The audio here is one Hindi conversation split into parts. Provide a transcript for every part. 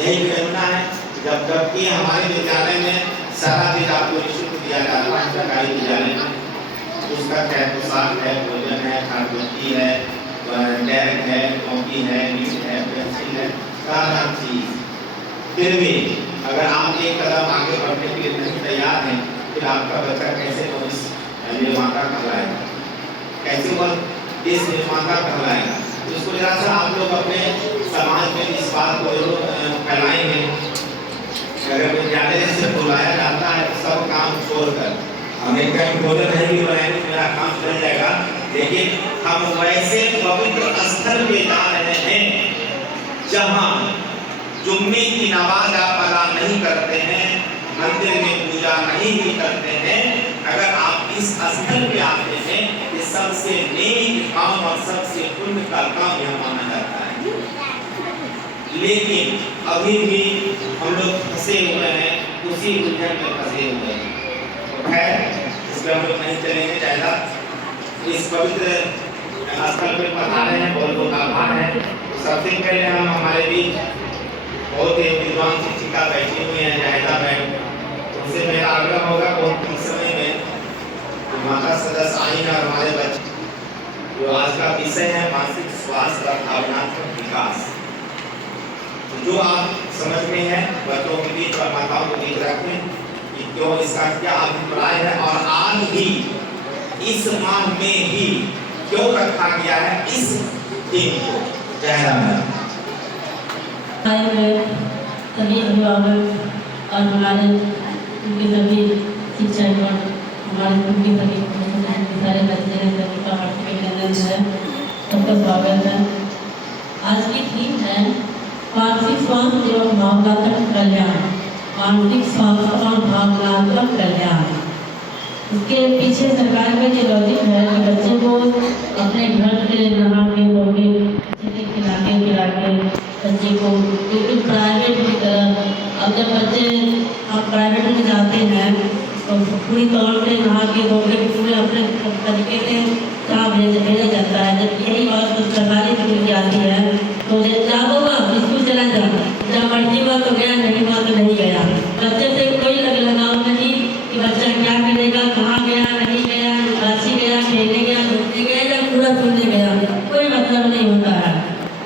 यही प्रेरणा है। जबकि हमारे विद्यालय में सारा चीज आपको निःशुल्क दिया जाता है, सरकारी विद्यालय में पुस्तक है, पोशाक है, भोजन है, खाद्य है, टैग है, कॉपी है, लीड है, पेंसिल है, सारा चीज। फिर भी अगर आप एक कदम आगे बढ़ने के लिए नहीं तैयार हैं, फिर आपका बच्चा कैसे भविष्य निर्माता कहलाएगा, कैसे वह देश निर्माता कहलाएगा। तो इसको जरा सा आप लोग अपने समाज में इस बात को जरूर फैलाएंगे। अगर विद्यालय से बुलाया जाता है तो सब काम छोड़कर हमें कहीं भोजन नहीं भी बनाएंगे, मेरा काम चल जाएगा, लेकिन हम वैसे पवित्र स्थल पे जा रहे हैं जहाँ जुम्मे की नमाज आप अदा नहीं करते हैं, मंदिर में पूजा नहीं भी करते हैं। अगर आप इस स्थल पे आते हैं, ये सबसे नेक काम और सबसे पुण्य का काम यह माना जाता है। लेकिन अभी भी हम लोग फंसे हुए हैं, उसी उलझन में फंसे हुए हैं। तो खैर इस पर हम लोग नहीं चलेंगे ज़्यादा। इस पवित्र स्थल पर पता रहे हैं, बहुत बहुत आभार है। तो सबसे पहले हम हमारे बीच बहुत ही विद्वान शिक्षिका बैठी हुई हैं, जाहिदा मैम, उनसे मेरा आग्रह होगा बहुत कम समय में माता सदस्य आई और हमारे बच्चे, जो आज का विषय है मानसिक स्वास्थ्य और भावनात्मक विकास, जो आप समझ में है बच्चों के बीच और माताओं के बीच रखें कि क्यों इसका क्या अभिप्राय है और आज भी इस माह में ही क्यों रखा गया है इस दिन को। जाहिदा मैम। सभी अभिभावक और हमारे उनके सभी शिक्षक और हमारे उनके सभी सारे बच्चे हैं, सभी का हार्दिक अभिनंदन है, सबका स्वागत है। आज की थीम है मानसिक स्वास्थ्य एवं भावनात्मक कल्याण। मानसिक स्वास्थ्य और भावनात्मक कल्याण, इसके पीछे सरकार का जो लॉजिक है कि बच्चे को अपने घर से नहा के धो के अच्छे से खिला के बच्चे को बिल्कुल प्राइवेट की तरह, अब जब बच्चे आप प्राइवेट में जाते हैं तो पूरी तौर से नहा के धो के पूरे अपने तरीके से जहाँ भेजा जाता है। जब यही बात तो सरकारी स्कूल की आती है तो जाओ स्कूल चला जाओ, जब मर्जी हुआ तो गया, नहीं हुआ तो नहीं गया। बच्चे से कोई लगाव नहीं कि बच्चा क्या करेगा, कहाँ गया, नहीं गया, काशी गया, खेलने गया, घूमने गया या पूरा सुनने गया, कोई मतलब नहीं होता है।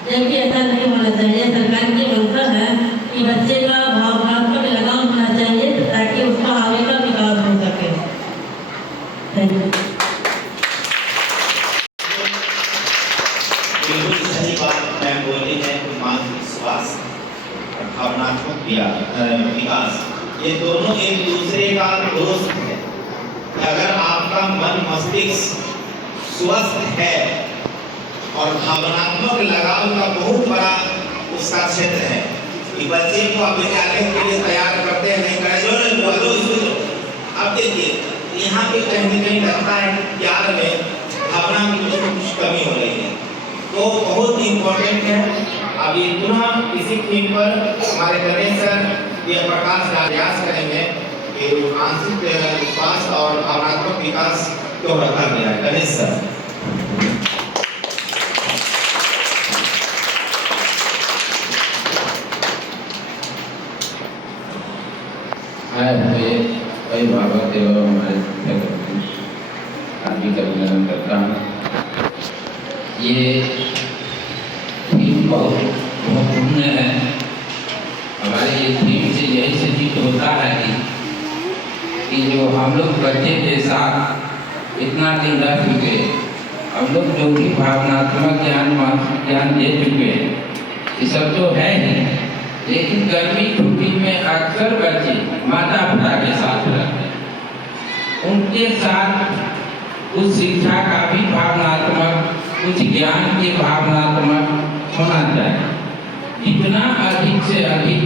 जबकि ऐसा नहीं होना चाहिए। सरकार की मंशा है कि बच्चे का भावनात्मक लगाव होना चाहिए ताकि उसका आगे का विकास हो सके। Thank you. बिल्कुल सही बात मैं बोली है कि मानसिक स्वास्थ्य और भावनात्मक विकास ये दोनों एक दूसरे का दोस्त है। अगर आपका मन मस्तिष्क स्वस्थ है और भावनात्मक लगाव का बहुत बड़ा उसका क्षेत्र है कि बच्चे को आप विद्यालय के लिए तैयार करते हैं, नहीं करे जो अब देखिए यहाँ पे कहीं न कहीं लगता है प्यार में भावना की कुछ कमी हो रही है, तो बहुत इम्पोर्टेंट है। अभी पुनः इसी थीम पर हमारे गणेश सर ये प्रकाश का प्रयास करेंगे कि मानसिक स्वास्थ्य और भावनात्मक विकास क्यों रखा गया है। गणेश सर। अभिभावक एवं हमारे हार्दिक अभिनंदन करता हूँ। ये थीम बहुत महत्वपूर्ण है। हमारे ये थीम से यही सिद्ध होता है कि जो हम लोग बच्चे के साथ इतना दिन रह चुके, हम लोग जो भी भावनात्मक ज्ञान मानसिक ज्ञान दे चुके ये सब तो है ही, लेकिन गर्मी छुट्टी में अक्सर बच्चे माता पिता के साथ रहते हैं, उनके साथ उस शिक्षा का भी भावनात्मक, कुछ ज्ञान के भावनात्मक होना चाहिए। जितना अधिक से अधिक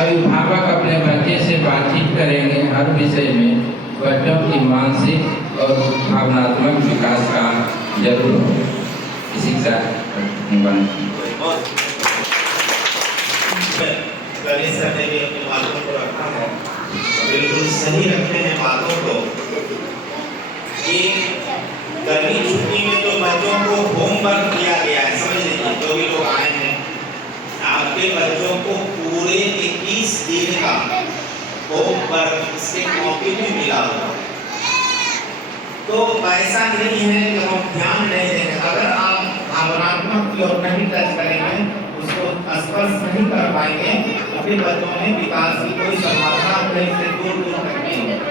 अभिभावक अपने बच्चे से बातचीत करेंगे हर विषय में, बच्चों की मानसिक और भावनात्मक विकास का जरूर हो। शिक्षा गणेश सर ने भी अपनी बातों को रखा है, बिल्कुल सही रखते हैं बातों को कि गर्मी छुट्टी में तो बच्चों को होमवर्क दिया गया है। समझ लीजिए जो भी लोग आए हैं, आपके बच्चों को तो ऐसा नहीं है कि हम ध्यान नहीं देंगे। अगर आप भावनात्मक की ओर नहीं टच करेंगे, उसको स्पर्श नहीं कर पाएंगे, तो फिर बच्चों में विकास की कोई संभावना नहीं से दूर दूर तक नहीं होगी।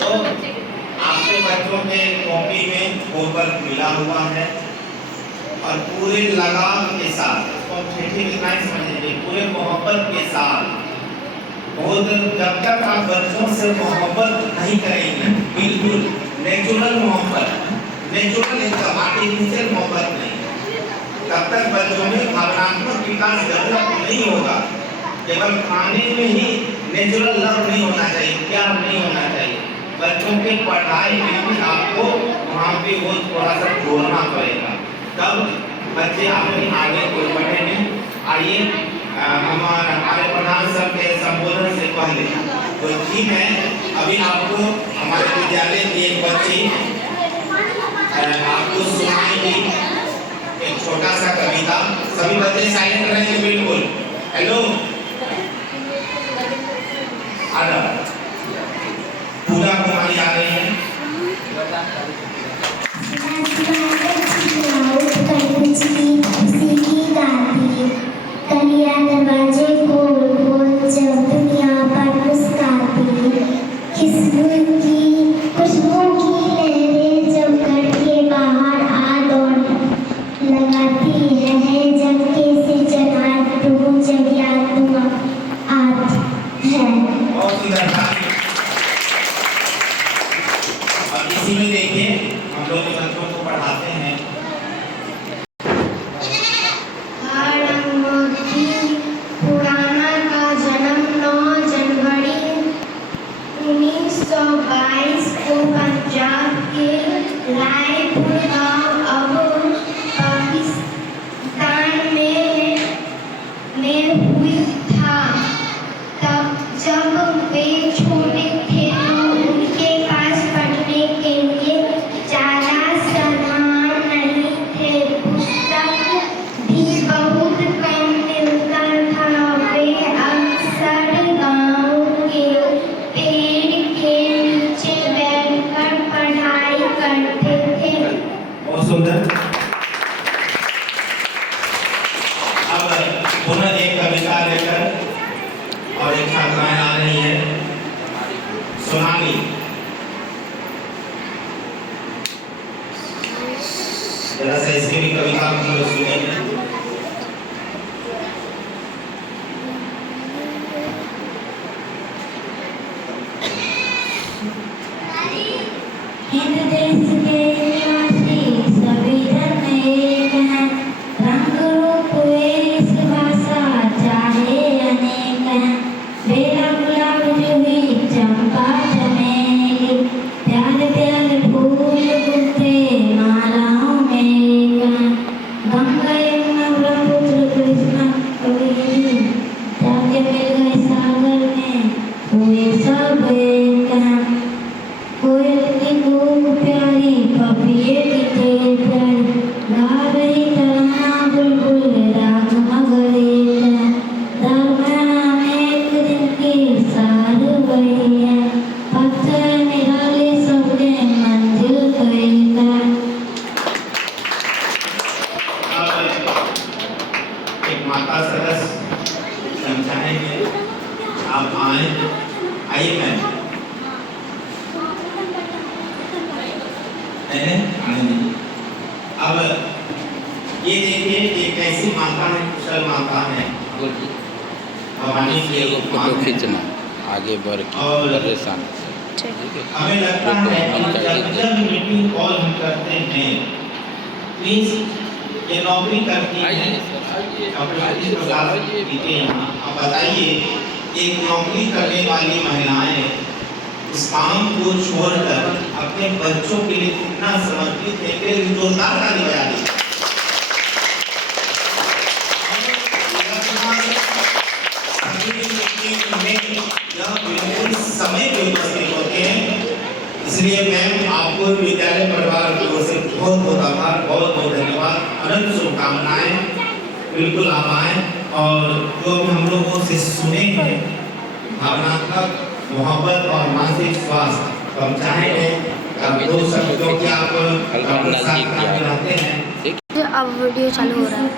तो आपके बच्चों के कॉपी में होमवर्क मिला हुआ है और पूरे लगाव के साथ, उसको ठेठी लिखना ही समझिए, पूरे मोहब्बत के साथ, बहुत जब तक आप बच्चों से मोहब्बत नहीं करेंगे, बिल्कुल नेचुरल मोहब्बत, नेचुरल एकदम आर्टिफिशियल मोहब्बत नहीं, तब तक बच्चों में भावनात्मक विकास डेवलप नहीं होगा। केवल खाने में ही नेचुरल लव नहीं होना चाहिए, प्यार नहीं होना चाहिए। बच्चों के पढ़ाई में भी आपको वहाँ पे वो थोड़ा सा जोड़ना पड़ेगा, तब बच्चे अपने आगे कोई बढ़ेंगे। आइए हमारे प्रधान सर के संबोधन से पहले तो ठीक है, अभी आपको हमारे विद्यालय की एक बच्ची आपको सुनाएगी एक छोटा सा कविता। सभी बच्चे साइलेंट रहेंगे बिल्कुल। हेलो आदा पूजा कुमारी आ रही है। कलिया दरवाजे खोल खोल जब दुनिया पर मुस्कुराती, खुशबू की लहरें जब घर के बाहर आ दौड़ लगाती है, जब कैसे जगा तू जब याद तुम आती है। बहुत सुंदर था। और इसी में देखिए हम लोग बच्चों को पढ़ाते हैं। पुराना का जन्म 9 जनवरी 1922 को पंजाब के रायपुर गांव अब पाकिस्तान में हुई था। तब जब वे छोटे थे तो उनके पास पढ़ने के लिए ज़्यादा साधन नहीं थे, पुस्तक भी बहुत कम मिलता था। वे अक्सर गांव के पेड़ के नीचे बैठकर पढ़ाई करते थे। बहुत सुंदर। अब पुनः एक कविता लेकर और एक छात्राएं आ रही है। सोनाली जरा सा इसकी भी कविता हम लोग सुनेंगे। हिंद देश के निवासी सभी धर्म एक हैं, रंग रूप वेश भाषा चाहे अनेक हैं। बेला गुलाब जूही चंपा चमेली, प्यारे प्यारे फूल गुलते मालाओं में एक हैं। गंगा यमुना ब्रह्मपुत्र कृष्णा कावेरी जाके मिल गए सागर में, हुए सब एक हैं। कोयल की कूक प्यारी, पपिये की तेल प्यारी, गा रही तराना बुलबुल राग मगर एक है। दरमियान एक दिन की सार वही है, पत्थर निराले सबके मंजिल कई है। एक माता सरस समझाएंगे, आप आइए मैम। अब ये देखिए एक ऐसी माता है, कुशल माता है, भवानी की फोटो खींचना आगे बढ़ और के परेशान। हमें लगता है कि जब मीटिंग कॉल हम करते हैं, प्लीज ये नौकरी करती है आप बताइए, एक नौकरी करने वाली महिलाएं इस काम को छोड़कर अपने बच्चों के लिए कितना समर्पित है, फिर जोरदार ताली बजा दी। बिल्कुल समय पे उपस्थित होते हैं, इसलिए मैम आपको विद्यालय परिवार की ओर से बहुत बहुत आभार, बहुत बहुत धन्यवाद, अनंत शुभकामनाएं। बिल्कुल आप आए और जो हम लोगों से सुने हैं भावनात्मक मोहब्बत और मानसिक स्वास्थ्य। तो हम चाहेंगे अब 2 शब्दों की आप रहते हैं। अब वीडियो चालू हो रहा है।